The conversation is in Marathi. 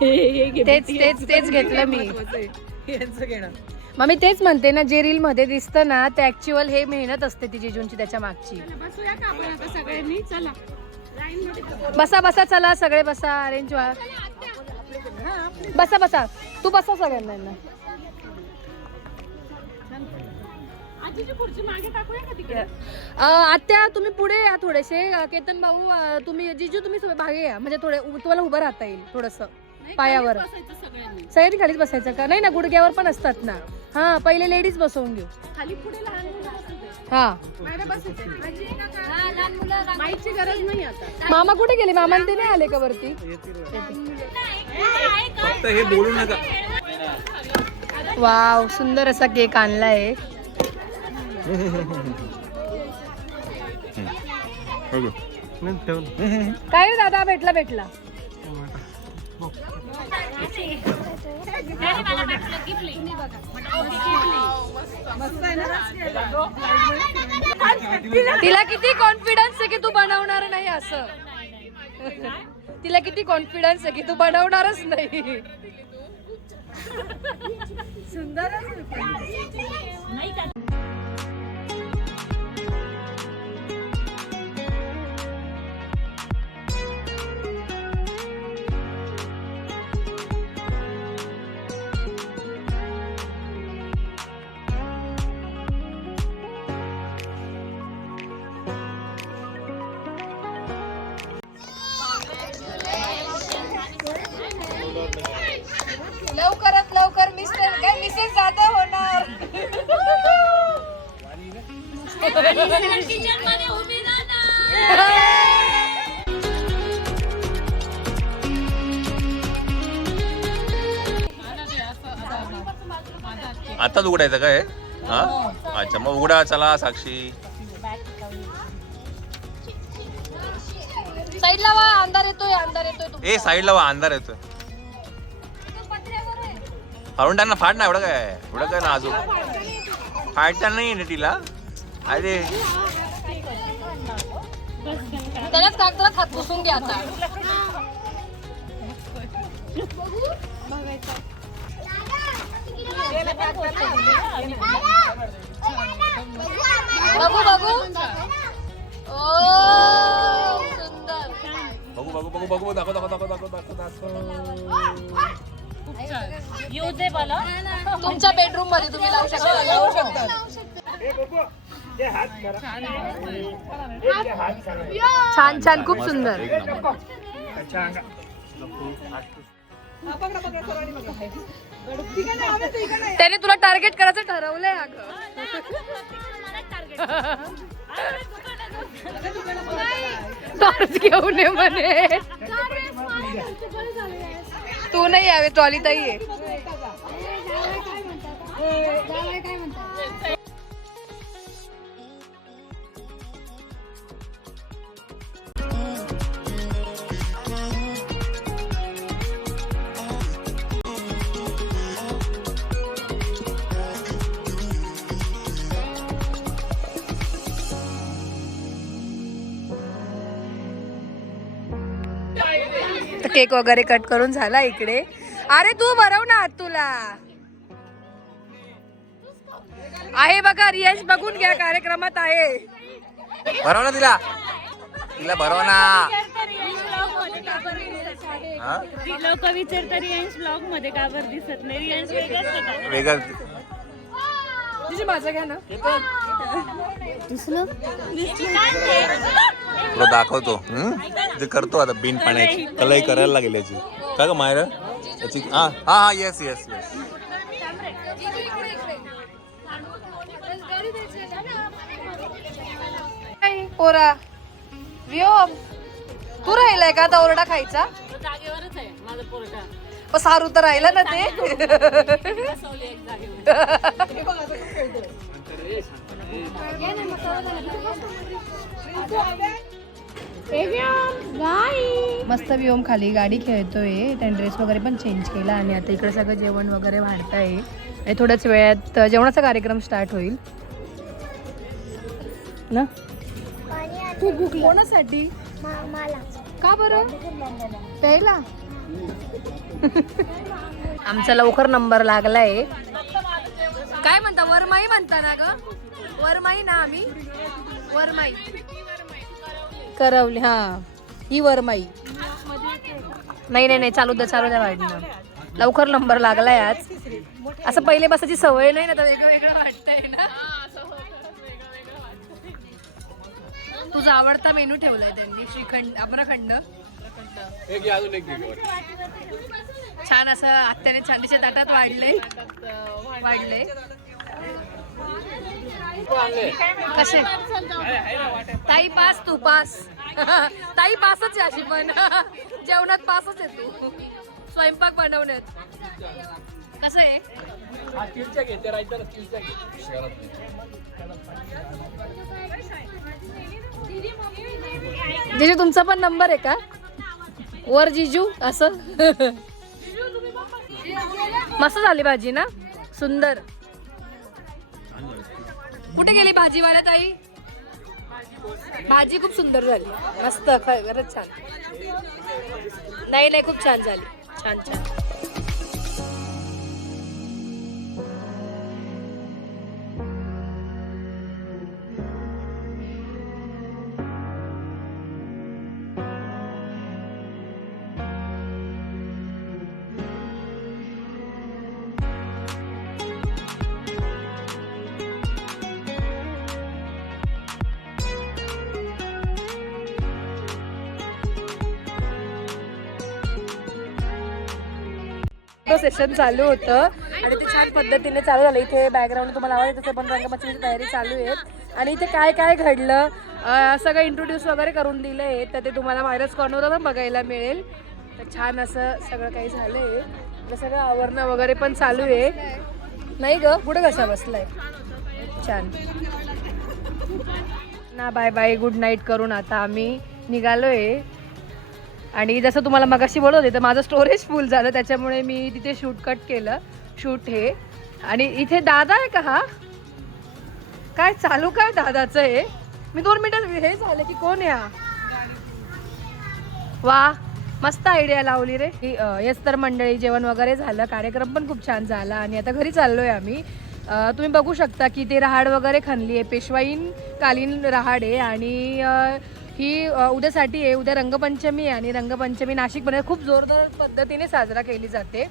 तेच घेतलं मी. मग मी तेच म्हणते ना, जे रील मध्ये दिसतं ना ते ऍक्च्युअल हे मेहनत असते ती जिजूंची त्याच्या मागची. बसा बसा, चला सगळे बसा, अरेंज व्हा. बसा बसा, तू बसा सगळ्यांना. आत्या तुम्ही पुढे या थोडेसे. केतन भाऊ तुम्ही, जिजू तुम्ही मागे या, म्हणजे थोडे तुम्हाला उभं राहता येईल थोडस पायावर. सगळ्यांनी खालीच बसायचं का? नाही ना, गुडघ्यावर पण असतात ना. हा, पहिले लेडीज बसवून घेऊ. हा, गरज नाही आता. मामा कुठे गेले? मामा ते नाही आले का वरती? फक्त हे बोलू नका. वाव, सुंदर असा केक आणलाय. काय रे दादा, भेटला. तिला किती कॉन्फिडन्स आहे की तू बनवणार नाही असं. तिला किती कॉन्फिडन्स आहे की तू बनवणारच नाही. सुंदरच. लवकर मिस्टर काय मिसेस जादा होणार. आताच उघडायचं काय? हा, अच्छा, मग उघडा. चला साक्षी, साईडला वा, अंधार येतोय. ए साईडला वा, अंधार येतोय. फाडून टाक ना, फाड ना. एवढं काय ना, अजून फाडता नाही ना तिला. अरे त्यालाच कागदाला हात पुसून घ्या आता. बघू. ओ सुंदर. बघू. दाखव. तुमच्या बेडरूम मध्ये तुम्ही लावू शकता. छान, खूप सुंदर. त्याने तुला टार्गेट करायचं ठरवलंय अगं. टॉर्च घेऊन ये म्हणे. तू नाही यावे, ट्रॉली ताई आहे. केक वगैरे कट करून झाला इकडे. अरे तू भरव ना तुला आहे बघा. रियाज बघून घ्या, कार्यक्रमात आहे. भरव ना तिला भरव ना. लोक विचारतात रियांश ब्लॉग मध्ये का बरं दिसत नाही. रियांश वेगळं. माझं घ्या ना. तुला दाखवतो. ते करतो आता बिन पाण्याची कलई करायला लागेल याची. काय ग मायरा याची? हा येस. पोरा व्योम, तू राहिलाय का आता ओरडा खायचा? जागेवरच आहे माझा पोरगा. सारू तर राहिलं ना ते. मस्त व्योम खाली गाडी खेळतोय. त्याने ड्रेस वगैरे पण चेंज केला आणि आता इकडे सगळं जेवण वगैरे वाढताय. आणि थोड्याच वेळात जेवणाचा कार्यक्रम स्टार्ट होईल ना. तू भूक कोणासाठी? का बरं? प्यायला? आमचा लवकर नंबर लागलाय. काय म्हणता, वरमाई म्हणता ना ग? वरमाई ना आम्ही, वरमाई करवली. हा ही वरमाई. नाही नाही नाही, चालू द्या वाढणं. लवकर नंबर लागलाय आज. असं पहिले बसायची सवय नाही ना, तर वेगळं वेगळं वाटतंय ना. तुझा आवडता मेनू ठेवलाय त्यांनी, श्रीखंड, आम्रखंड. छान असं आत्याने छानच्या ताटात वाढले. कसे ताई? पास तू पास. ताई पासच आहे अशी, पण जेवणात पासच आहे तू. स्वयंपाक बनवण्यात कसं आहे? जिजू तुमचा पण नंबर आहे का वर जिजू? असं मस्त झाली भाजी ना, सुंदर. कुठे गेली भाजीवाल्या ताई? भाजी खूप सुंदर झाली, मस्त, खरंच छान. नाही खूप छान झाली, छान. सेशन चालू होतं आणि ते छान पद्धतीने चालू झालं. इथे बॅकग्राऊंड तुम्हाला आवाज येतो, पण रंगपंचमीची तयारी चालू आहे. आणि इथे काय काय घडलं सगळं इंट्रोड्यूस वगैरे करून दिलंय, तर ते तुम्हाला मायरस कॉर्नरवर पण बघायला मिळेल. तर छान असं सगळं काही झालंय. सगळं आवरणं वगैरे पण चालू आहे. नाही ग, पुढे कसा बसलाय, छान ना. बाय बाय, गुड नाईट करून आता आम्ही निघालोय. आणि जसं तुम्हाला मगाशी बोलत होते, तर माझं स्टोरेज फुल झालं, त्याच्यामुळे मी तिथे शूट कट केलं. शूट हे. आणि इथे दादा आहे का? हा काय चालू काय दादाचं हे? मी 2 मिनिटात हे झालं की कोण या? वा, मस्त आयडिया लावली रे. येस तर मंडळी, जेवण वगैरे झालं, कार्यक्रम पण खूप छान झाला आणि आता घरी चाललोय आम्ही. तुम्ही बघू शकता की ते रहाड वगैरे खणली आहे, पेशवाईन कालीन रहाड आहे. आणि ही उद्यासाठी आहे. उद्या रंगपंचमी आहे आणि रंगपंचमी नाशिकमध्ये खूप जोरदार पद्धतीने साजरा केली जाते.